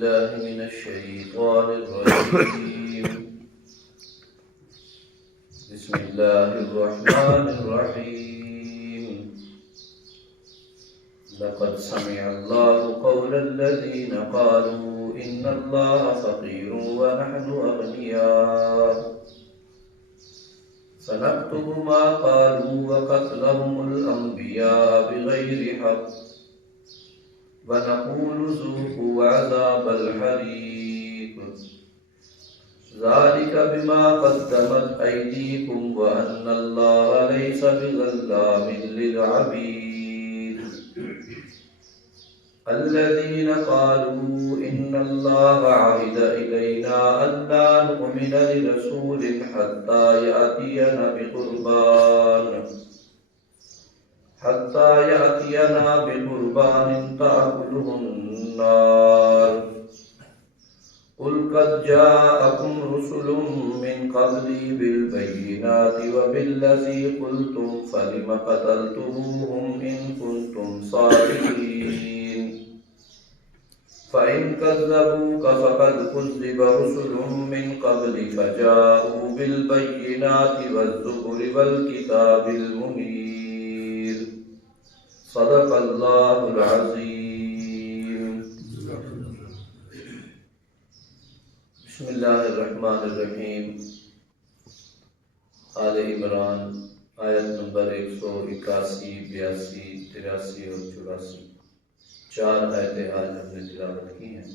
بالله من الشيطان الرجيم. بسم الله الرحمن الرحيم. لقد سمع الله قول الذين قالوا إن الله فقير ونحن أغنياء سنكتب ما قالوا وقتلهم الأنبياء بغير حق ونقول ذوقوا عذاب الحريق ذلك بما قدمت أيديكم وأن الله ليس بظلام للعبيد. الذين قالوا إن الله عهد إلينا ألا نؤمن لرسول حتى يأتينا بقربان تأكله النار. قل قد جاءكم رسل من قبلي بالبينات وبالذي قلتم فلم قتلتموهم إن كنتم صادقين. فإن كذبوك فقد كذب رسل من قبل فجاءوا بالبينات والزبر والكتاب المنير. صدق الله العظيم. بسم اللہ الرحمن الرحیم. آل عمران آیت نمبر 181، 82، 83 اور 84. 4 آیتیں آج ہم نے تلاوت کی ہیں.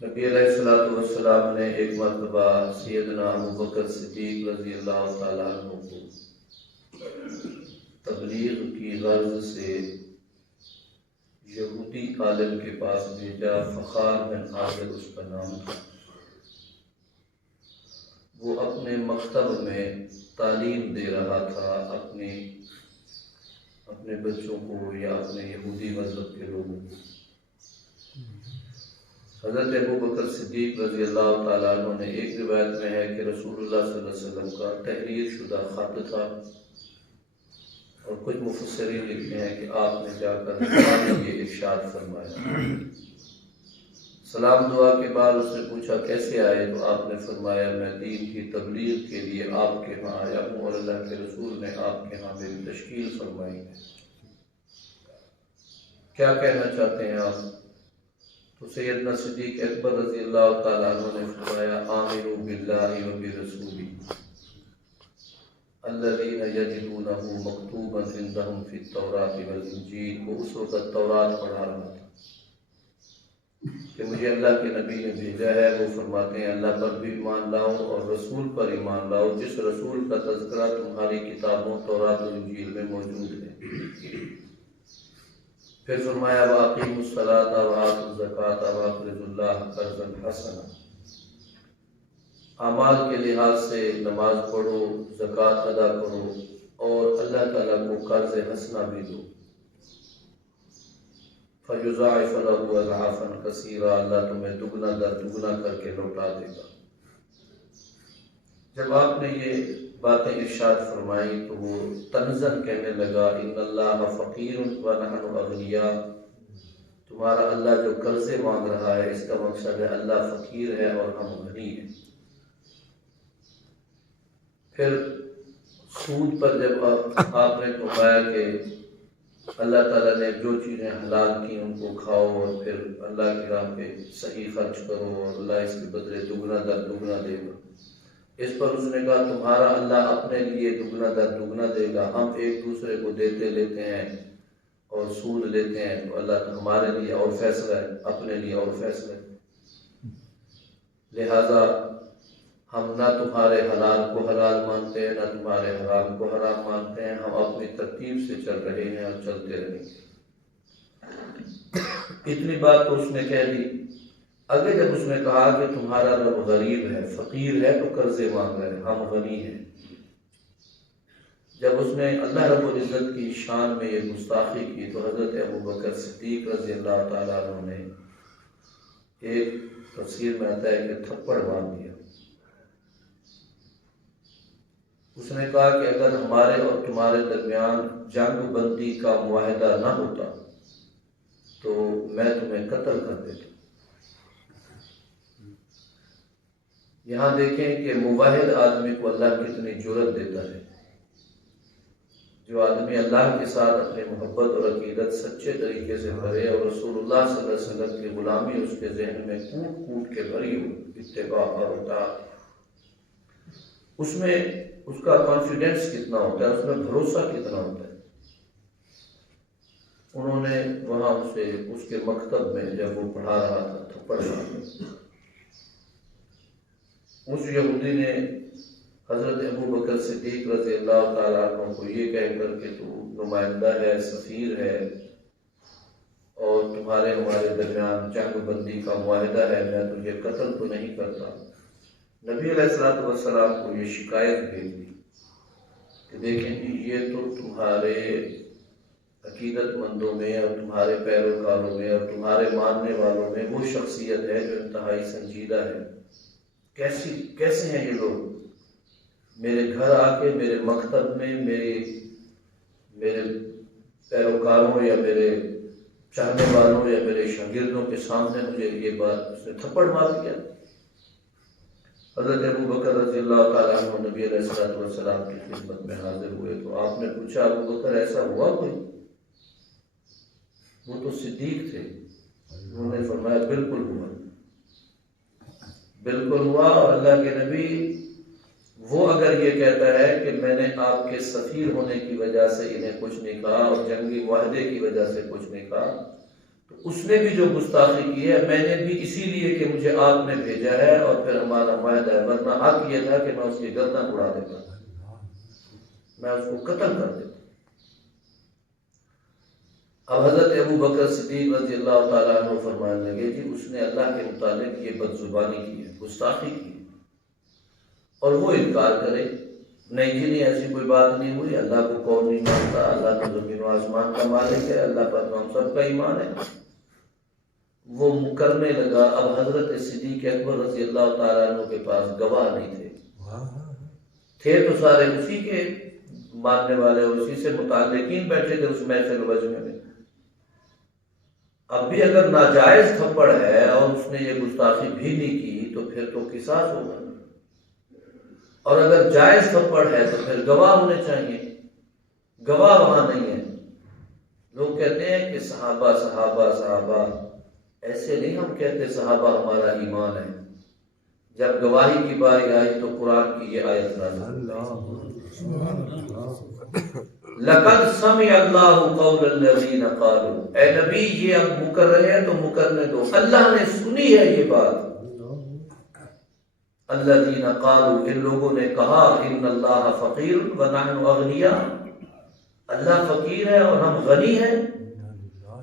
نبی علیہ السلام نے ایک مرتبہ سیدنا ابوبکر صدیق رضی اللہ تعالیٰ عنہ کو تبلیغ کی غرض سے یہودی عالم کے پاس بھیجا. فخار بن عازب اس کا نام تھا. وہ اپنے مکتب میں تعلیم دے رہا تھا اپنے بچوں کو یا اپنے یہودی مذہب کے لوگوں کو. حضرت ابوبکر صدیق رضی اللہ تعالیٰ عنہ نے، ایک روایت میں ہے کہ رسول اللہ صلی اللہ علیہ وسلم کا تحریر شدہ خط تھا، اور کچھ مفسرین لکھتے ہیں کہ آپ نے جا کر یہ ارشاد فرمایا. سلام دعا کے بعد اس نے پوچھا کیسے آئے، تو آپ نے فرمایا میں دین کی تبلیغ کے لیے آپ کے ہاں آیا ہوں اور اللہ کے رسول نے آپ کے ہاں میری تشکیل فرمائی ہے. کیا کہنا چاہتے ہیں آپ؟ تو سیدنا صدیق اکبر رضی اللہ تعالیٰ عنہ نے فرمایا آمنوا باللہ وبرسولہ الذین یجدونہ مکتوبا عندہم فی التوراۃ والانجیل. وہ اس وقت تورات پڑھا رہا تھا کہ مجھے اللہ کے نبی نے بھیجا ہے. وہ فرماتے ہیں اللہ پر بھی ایمان لاؤ اور رسول پر ایمان لاؤ جس رسول کا تذکرہ تمہاری کتابوں تورات و انجیل میں موجود ہے. پھر فرمایا وَأَقِیمُوا الصَّلَاةَ وَآتُوا الزَّکَاةَ وَأَقْرِضُوا اللَّهَ قَرْضًا حَسَنًا. اعمال کے لحاظ سے نماز پڑھو، زکوٰۃ ادا کرو اور اللہ تعالیٰ کو قرض حسنہ بھی دو. فَيُضَاعِفَ لَهُ أَضْعَافًا كَثِيرًا. اللہ تمہیں دگنا در دگنا کر کے لوٹا دے گا. جب آپ نے یہ باتیں ارشاد فرمائی تو وہ تنزن کہنے لگا ان اللہ فقیر ونحن اغنیاء. تمہارا اللہ جو قرضے مانگ رہا ہے اس کا مقصد ہے اللہ فقیر ہے اور ہم غنی ہیں. پھر سود پر جب آپ نے فرمایا کہ اللہ تعالیٰ نے جو چیزیں حلال کی ان کو کھاؤ اور پھر اللہ کی راہ پہ صحیح خرچ کرو اور اللہ اس کے بدلے دگنا در دگنا دے گا. اس پر اس نے کہا تمہارا اللہ اپنے لیے دگنا در دگنا دے گا. ہم ایک دوسرے کو دیتے لیتے ہیں اور سود لیتے ہیں تو اللہ تو ہمارے لیے اور فیصلہ ہے، اپنے لیے اور فیصلہ ہے. لہذا ہم نہ تمہارے حلال کو حلال مانتے ہیں نہ تمہارے حرام کو حرام مانتے ہیں. ہم اپنی ترتیب سے چل رہے ہیں اور چلتے رہیں گے. اتنی بات تو اس نے کہہ دی. اگر جب اس نے کہا کہ تمہارا رب غریب ہے، فقیر ہے تو قرضے مانگ رہے ہیں، ہم غنی ہیں. جب اس نے اللہ رب العزت کی شان میں یہ گستاخی کی تو حضرت ابوبکر صدیق رضی اللہ تعالیٰ عنہ نے ایک تفسیر میں آتا ہے کہ تھپڑ مار دیا. اس نے کہا کہ اگر ہمارے اور تمہارے درمیان جنگ بندی کا معاہدہ نہ ہوتا تو میں تمہیں قتل کر دیتا ہوں۔ یہاں دیکھیں کہ موحد آدمی کو اللہ کتنی جرأت دیتا ہے۔ جو آدمی اللہ کے ساتھ اپنی محبت اور عقیدت سچے طریقے سے بھرے اور رسول اللہ صلی اللہ علیہ وسلم کی غلامی اس کے ذہن میں کوٹ کوٹ کے بھری ہو، اتباع اور اطاعت، اس میں اس کا کانفیڈنس کتنا ہوتا ہے، اس میں بھروسہ کتنا ہوتا ہے۔ انہوں نے وہاں اسے اس کے مکتب میں جب وہ پڑھا رہا تھا تھپڑ رہا تھا، اس یہودی نے حضرت ابو بکر صدیق رضی اللہ تعالیٰ عنہ کو یہ کہہ کر کہ تو نمائندہ ہے، سفیر ہے، اور تمہارے ہمارے درمیان جنگ بندی کا معاہدہ ہے، میں تجھے قتل تو نہیں کرتا۔ نبی علیہ السلام کو یہ شکایت بھیج دی کہ دیکھیں جی، یہ تو تمہارے عقیدت مندوں میں اور تمہارے پیروکاروں میں اور تمہارے ماننے والوں میں وہ شخصیت ہے جو انتہائی سنجیدہ ہے، کیسے ہیں یہ لوگ میرے گھر آ کے میرے مکتب میں میرے پیروکاروں یا میرے چاہنے والوں یا میرے شاگردوں کے سامنے مجھے یہ بات، اس نے تھپڑ مار دیا۔ حضرت ابو بکر رضی اللہ تعالیٰ عنہ نبی علیہ السلام کی خدمت میں حاضر ہوئے تو آپ نے پوچھا، ابو بکر ایسا ہوا کوئی؟ وہ تو صدیق تھے۔ انہوں نے فرمایا بالکل ہوا، بالکل ہوا، اور اللہ کے نبی وہ اگر یہ کہتا ہے کہ میں نے آپ کے سفیر ہونے کی وجہ سے انہیں کچھ نہیں کہا اور جنگی معاہدے کی وجہ سے کچھ نہیں کہا، تو اس نے بھی جو گستاخی کی ہے میں نے بھی اسی لیے کہ مجھے آپ نے بھیجا ہے اور پھر ہمارا معاہدہ ہے، ورنہ حق یہ تھا کہ میں اس کی گردن اڑا دیتا، میں اس کو قتل کر دیتا۔ اب حضرت ابو بکر صدیق رضی اللہ تعالیٰ عنہ فرمانے لگے، جی اس نے اللہ کے متعلق یہ بدزبانی کی ہے، گستاخی کی ہے، اور وہ انکار کرے نہیں جی نہیں ایسی کوئی بات نہیں ہوئی، اللہ کو کون نہیں مانتا، اللہ تو زمین و آسمان کا مالک ہے، اللہ پر ہم سب کا ایمان ہے۔ وہ مکرنے لگا۔ اب حضرت صدیق اکبر رضی اللہ تعالیٰ عنہ کے پاس گواہ نہیں تھے تو سارے اسی کے ماننے والے اور اسی سے متعلقین بیٹھے تھے اس محفل وجمے میں۔ اب بھی اگر ناجائز تھپڑ ہے اور اس نے یہ گستاخی بھی نہیں کی تو پھر تو قصاص ہوگا، اور اگر جائز تھپڑ ہے تو پھر گواہ ہونے چاہیے، گواہ وہاں نہیں ہے۔ لوگ کہتے ہیں کہ صحابہ صحابہ صحابہ، ایسے نہیں ہم کہتے صحابہ ہمارا ایمان ہے۔ جب گواہی کی باری آئی تو قرآن کی یہ آیت نازل ہوئی، لَقَدْ سَمِعَ اللَّهُ قَوْلَ الَّذِينَ قَالُوا، اے نبی یہ اب مکر رہے ہیں تو مکرنے دو، اللہ نے سنی ہے یہ بات۔ الَّذِينَ قَالُوا، ان لوگوں نے کہا، إِنَّ اللَّهَ فَقِيرٌ وَنَحْنُ أَغْنِيَاءُ، اللہ فقیر ہے اور ہم غنی ہیں۔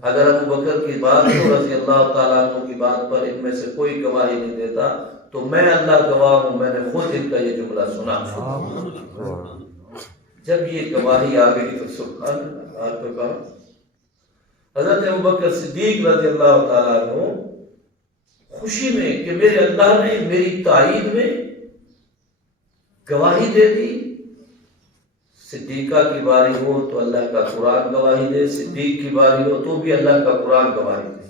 اگر ابو بکر کی بات ہو رضی اللہ تعالیٰ عنہ کی بات پر ان میں سے کوئی گواہی نہیں دیتا تو میں اللہ گواہ ہوں، میں نے خود ان کا یہ جملہ سنا۔ جب یہ گواہی آ گئی تو سبحان اللہ تو کہا۔ حضرت ابو بکر صدیق رضی اللہ تعالیٰ عنہ خوشی میں کہ میرے اللہ نے میری تائید میں گواہی دے دی۔ صدیقہ کی باری ہو تو اللہ کا قرآن گواہی دے، صدیق کی باری ہو تو بھی اللہ کا قرآن گواہی دے۔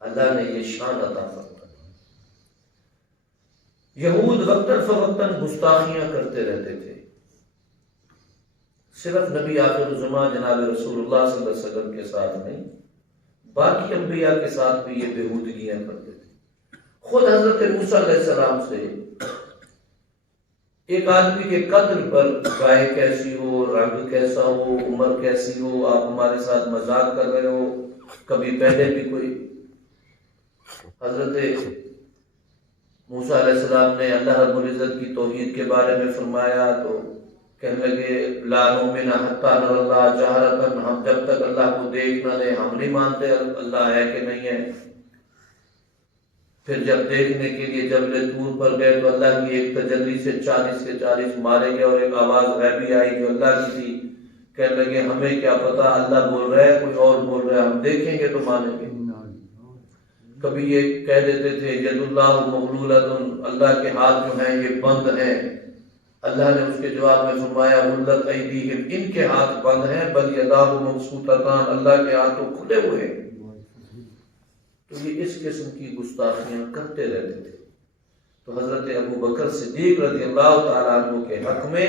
اللہ نے یہ شان عطا فرمائی۔ یہود وقتاً فوقتاً گستاخیاں کرتے رہتے تھے، صرف نبی آخر الزمان جناب رسول اللہ صلی اللہ علیہ وسلم کے ساتھ نہیں، باقی انبیاء کے ساتھ بھی یہ بےہودگیاں کرتے تھے۔ خود حضرت موسیٰ علیہ السلام سے ایک آدمی کے قتل پر گائے کیسی ہو، رنگ کیسا ہو، عمر کیسی ہو، آپ ہمارے ساتھ مذاق کر رہے ہو، کبھی پہلے بھی کوئی حضرت موسیٰ علیہ السلام نے اللہ رب العزت کی توحید کے بارے میں فرمایا تو کہنے لگے لا نؤمن حتی نر اللہ جہرۃ، ہم جب تک اللہ کو دیکھ نہ لیں ہم نہیں مانتے اللہ ہے کہ نہیں ہے۔ پھر جب دیکھنے کے لیے جبل طور پر گئے تو اللہ کی ایک تجلی سے 40 کے 40 مارے گئے اور ایک آواز غیبی آئی جو اللہ کی تھی، کہنے لگے ہمیں کیا پتا اللہ بول رہا ہے کوئی اور بول رہا ہے، ہم دیکھیں گے تو مانیں گے۔ کبھی یہ کہہ دیتے تھے ید اللہ مغلولۃ، اللہ کے ہاتھ جو ہیں یہ بند ہیں، اللہ نے اس کے جواب میں فرمایا غلت ایدیہم، ان کے ہاتھ بند ہیں، بل یداہ مبسوطتان، اللہ کے ہاتھ تو کھلے ہوئے ہیں۔ تو یہ اس قسم کی گستاخیاں کرتے رہتے تھے۔ تو حضرت ابو بکر صدیق رضی اللہ تعالیٰ عنہ کے حق میں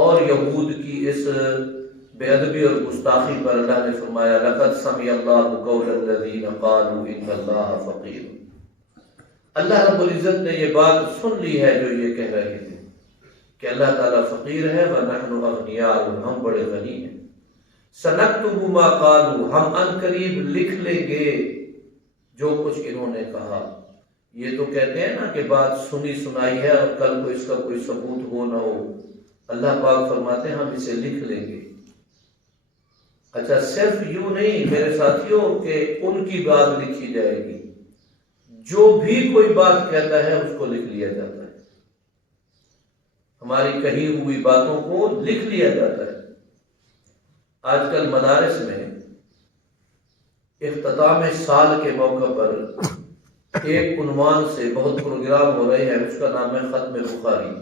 اور یہود کی اس بے ادبی اور گستاخی پر اللہ نے فرمایا لقد سمع اللہ قول الذین قالوا ان اللہ فقیر۔ اللہ رب العزت نے یہ بات سن لی ہے جو یہ کہہ رہے تھے کہ اللہ تعالیٰ فقیر ہے ونحن اغنیاء، ہم بڑے غنی ہیں۔ سنکتب ما قالوا، ہم ان قریب لکھ لیں گے جو کچھ انہوں نے کہا۔ یہ تو کہتے ہیں نا کہ بات سنی سنائی ہے اور کل کو اس کا کوئی ثبوت ہو نہ ہو، اللہ پاک فرماتے ہیں ہم اسے لکھ لیں گے۔ اچھا صرف یوں نہیں میرے ساتھیوں کہ ان کی بات لکھی جائے گی، جو بھی کوئی بات کہتا ہے اس کو لکھ لیا جاتا ہے، ہماری کہی ہوئی باتوں کو لکھ لیا جاتا ہے۔ آج کل مدارس میں اختتام سال کے موقع پر ایک عنوان سے بہت پروگرام ہو رہے ہیں، اس کا نام ہے ختم بخاری۔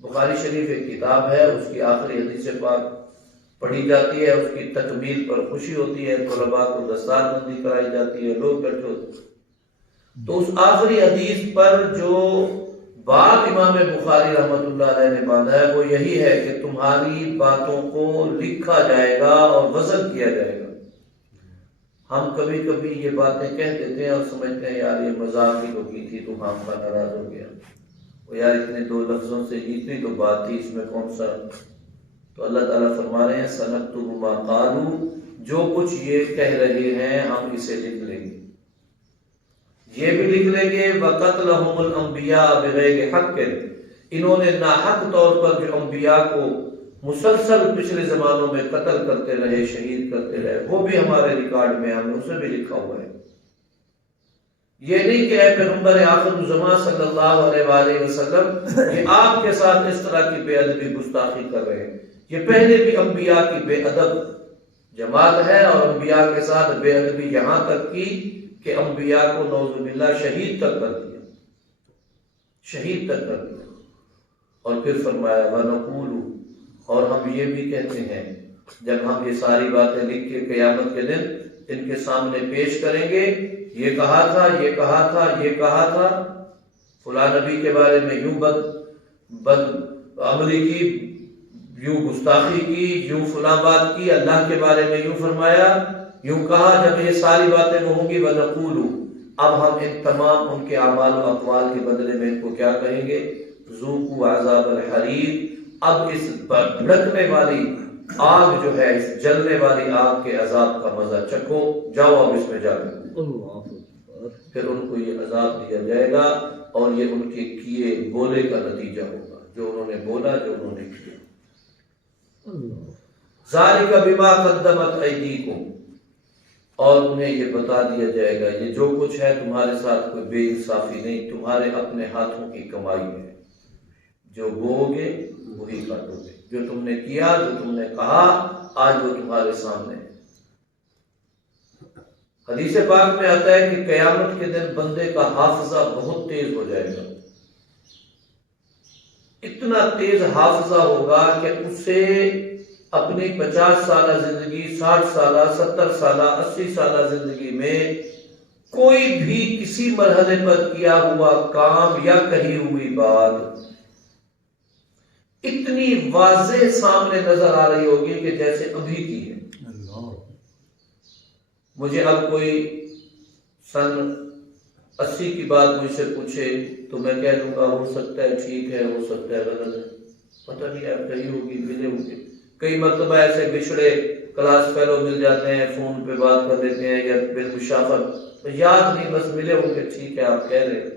بخاری شریف ایک کتاب ہے، اس کی آخری حدیث پاک پڑھی جاتی ہے، اس کی تکمیل پر خوشی ہوتی ہے، طلباء کو دستار بندی کرائی جاتی ہے، لوگ اکٹھے ہوتے ہیں۔ تو اس آخری حدیث پر جو بات امام بخاری رحمۃ اللہ علیہ نے باندھا ہے وہ یہی ہے کہ تمہاری باتوں کو لکھا جائے گا اور وزن کیا جائے گا۔ ہم کبھی کبھی یہ باتیں کہہ دیتے ہیں اور سمجھتے ہیں یار یہ مذاق ہی تو کی تھی تو ہم کا ناراض ہو گیا، وہ یار اتنے دو لفظوں سے اتنی تو بات تھی، اس میں کون سا۔ تو اللہ تعالیٰ فرما رہے ہیں سنکتب ما قالوا، جو کچھ یہ کہہ رہے ہیں ہم اسے لکھ لیں گے۔ یہ بھی لکھ لیں گے وَقَتْلَهُمُ الْأَنْبِيَاءَ بِغَيْرِ حَقٍّ، انہوں نے ناحق طور پر جو انبیاء کو مسلسل پچھلے زمانوں میں قتل کرتے رہے، شہید کرتے رہے، وہ بھی ہمارے ریکارڈ میں، ہم نے اسے بھی لکھا ہوا ہے۔ یہ نہیں کہ اے پیغمبر آخر الزمان صلی اللہ علیہ وآلہ وسلم یہ آپ کے ساتھ اس طرح کی بے ادبی گستاخی کر رہے ہیں، یہ پہلے بھی انبیاء کی بے ادب جماعت ہے، اور انبیاء کے ساتھ بے ادبی یہاں تک کی کہ انبیاء کو نعوذ باللہ شہید تک کر دیا، شہید تک کر دیا۔ اور پھر فرمایا وَنَقُولُ، اور ہم یہ بھی کہتے ہیں جب ہم یہ ساری باتیں لکھ کے قیامت کے دن ان کے سامنے پیش کریں گے، یہ کہا تھا، یہ کہا تھا، یہ کہا تھا، فلاں نبی کے بارے میں یوں بد عملی کی، یوں گستاخی کی، یوں فلاں بات کی، اللہ کے بارے میں یوں فرمایا، یوں کہا۔ جب یہ ساری باتیں وہ ہوں گی وَنَقُولُ، اب ہم ان تمام ان کے اعمال و اقوال کے بدلے میں ان کو کیا کہیں گے؟ ذُوقُوا عَذَابَ الْحَرِيقِ، اب اس بھڑکنے والی آگ جو ہے، اس جلنے والی آگ کے عذاب کا مزہ چکھو، جاؤ اب اس میں جا کر۔ پھر ان کو یہ عذاب دیا جائے گا اور یہ ان کے کیے بولے کا نتیجہ ہوگا، جو انہوں نے بولا، جو انہوں نے کیا۔ ذَلِكَ بِمَا قَدَّمَتْ أَيْدِيكُمْ، اور انہیں یہ بتا دیا جائے گا یہ جو کچھ ہے تمہارے ساتھ کوئی بے انصافی نہیں، تمہارے اپنے ہاتھوں کی کمائی ہے، جو بو گے وہی کاٹو گے، جو تم نے کیا، جو تم نے کہا، آج وہ تمہارے سامنے ہے۔ حدیث پاک میں آتا ہے کہ قیامت کے دن بندے کا حافظہ بہت تیز ہو جائے گا، اتنا تیز حافظہ ہوگا کہ اسے اپنی 50 سالہ زندگی، 60 سالہ، 70 سالہ، 80 سالہ زندگی میں کوئی بھی کسی مرحلے پر کیا ہوا کام یا کہی ہوئی بات اتنی واضح سامنے نظر آ رہی ہوگی کہ جیسے ابھی کی ہے۔ مجھے اب کوئی سن 80 کی بات مجھ سے پوچھے تو میں کہہ دوں گا ہو سکتا ہے ٹھیک ہے، ہو سکتا ہے غلط ہے، پتہ نہیں آپ کہی ہوگی، ملے ہوں گے۔ کئی مرتبہ ایسے بچھڑے کلاس فیلو مل جاتے ہیں، فون پہ بات کر لیتے ہیں یا بالمشافت، یاد نہیں، بس ملے ہوں گے، ٹھیک ہے آپ کہہ رہے ہیں۔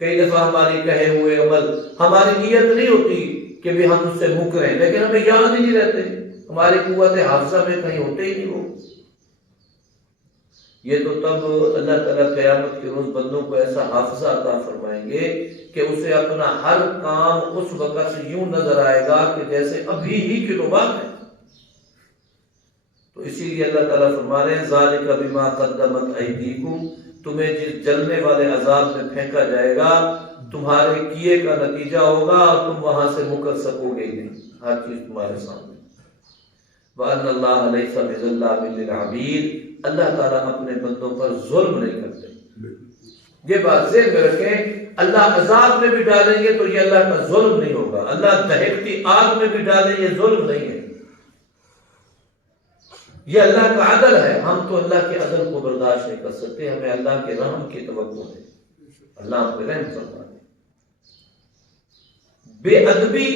کئی دفعہ ہماری کہے ہوئے عمل، ہماری نیت نہیں ہوتی کہ بھی ہم اس سے مکریں، لیکن ہمیں یاد ہی نہیں رہتے، ہماری قوت حافظہ میں کہیں ہوتے ہی نہیں وہ۔ یہ تو تب اللہ تعالیٰ قیامت کے روز بندوں کو ایسا حافظہ عطا فرمائیں گے کہ اسے اپنا ہر کام اس وقت یوں نظر آئے گا کہ جیسے ابھی ہی کی بات ہے۔ تو اسی لیے اللہ تعالیٰ فرما رہے ہیں ذَلِكَ بِمَا قَدَّمَتْ أَيْدِيكُمْ، تمہیں جس جلنے والے عذاب میں پھینکا جائے گا تمہارے کیے کا نتیجہ ہوگا اور تم وہاں سے مکر سکو گے نہیں، ہر چیز تمہارے سامنے۔ وَأَنَّ اللَّهَ لَيْسَ بِظَلَّامٍ لِّلْعَبِيدِ، اللہ تعالیٰ اپنے بندوں پر ظلم نہیں کرتے۔ یہ بات ذہن میں رکھیں، اللہ عذاب میں بھی ڈالیں گے تو یہ اللہ کا ظلم نہیں ہوگا، اللہ دہکتی آگ میں بھی ڈالیں یہ ظلم نہیں ہے، یہ اللہ کا عدل ہے۔ ہم تو اللہ کے عدل کو برداشت نہیں کر سکتے، ہمیں اللہ کے رحم کی توقع ہے، اللہ ہم پہ رحم فرمائے۔ بے ادبی،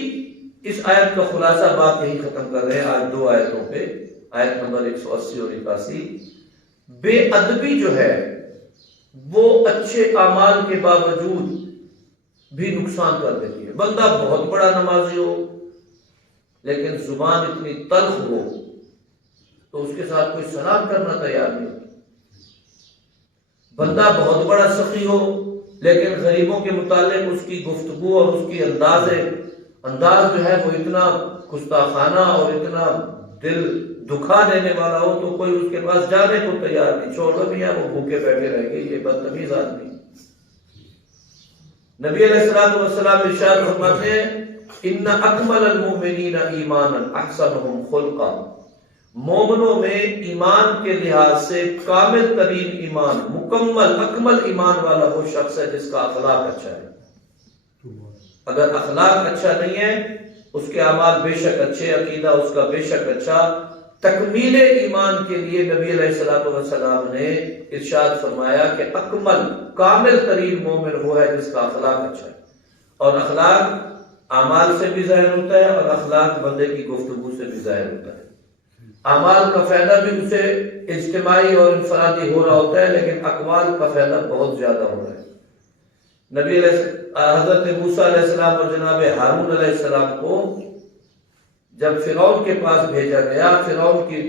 اس آیت کا خلاصہ بات یہی ختم کر رہے ہیں آج دو آیتوں پہ، آیت نمبر 180 اور 81۔ بے ادبی جو ہے وہ اچھے اعمال کے باوجود بھی نقصان کر دیتی ہے۔ بندہ بہت بڑا نمازی ہو لیکن زبان اتنی تلخ ہو تو اس کے ساتھ کوئی سلام کرنا تیار نہیں ہوتا۔ بندہ بہت بڑا سخی ہو لیکن غریبوں کے متعلق اس کی گفتگو اور اس کی انداز جو ہے وہ اتنا گستاخانہ اور اتنا دل دکھا دینے والا ہو تو کوئی اس کے پاس جانے کو تیار نہیں، چھوڑو بھی ہے وہ بھوکے بیٹھے رہ گئے، یہ بدتمیز آدمی۔ نبی علیہ الصلوۃ والسلام ارشاد فرماتے ہیں ان اکمل المؤمنین ایمانا احسنهم خلقا، مومنوں میں ایمان کے لحاظ سے کامل ترین ایمان، مکمل اکمل ایمان والا وہ شخص ہے جس کا اخلاق اچھا ہے۔ اگر اخلاق اچھا نہیں ہے، اس کے اعمال بے شک اچھے، عقیدہ اس کا بے شک اچھا، تکمیل ایمان کے لیے نبی علیہ الصلوۃ والسلام نے ارشاد فرمایا کہ اکمل کامل ترین مومن وہ ہے جس کا اخلاق اچھا ہے، اور اخلاق اعمال سے بھی ظاہر ہوتا ہے اور اخلاق بندے کی گفتگو سے بھی ظاہر ہوتا ہے۔ اعمال کا فائدہ بھی اسے اجتماعی اور انفرادی ہو رہا ہوتا ہے لیکن اقوال کا فائدہ بہت زیادہ ہو رہا ہے۔ نبی حضرت موسیٰ علیہ السلام اور جناب ہارون علیہ السلام کو جب فرعون کے پاس بھیجا گیا، فرعون کی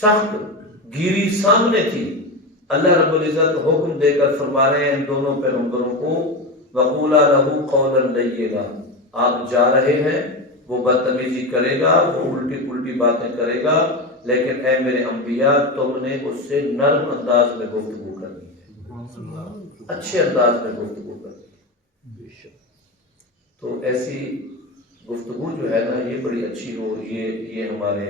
سخت گیری سامنے تھی، اللہ رب العزت حکم دے کر فرما رہے ہیں ان دونوں پیغمبروں کو وَقُولَا لَهُ قَوْلًا لَيِّنًا، آپ جا رہے ہیں، وہ بدتمیزی کرے گا، وہ الٹی باتیں کرے گا، لیکن اے میرے انبیاء تم نے اس سے نرم انداز میں گفتگو کرنی ہے، اچھے انداز میں گفتگو کرنی ہے۔ تو ایسی گفتگو جو ہے نا یہ بڑی اچھی ہو، یہ ہمارے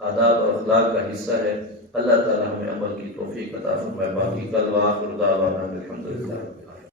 آداب اور اخلاق کا حصہ ہے۔ اللہ تعالی ہمیں عمل کی توفیق عطا فرمائے۔ باقی کل وآخر دعوانا الحمدللہ۔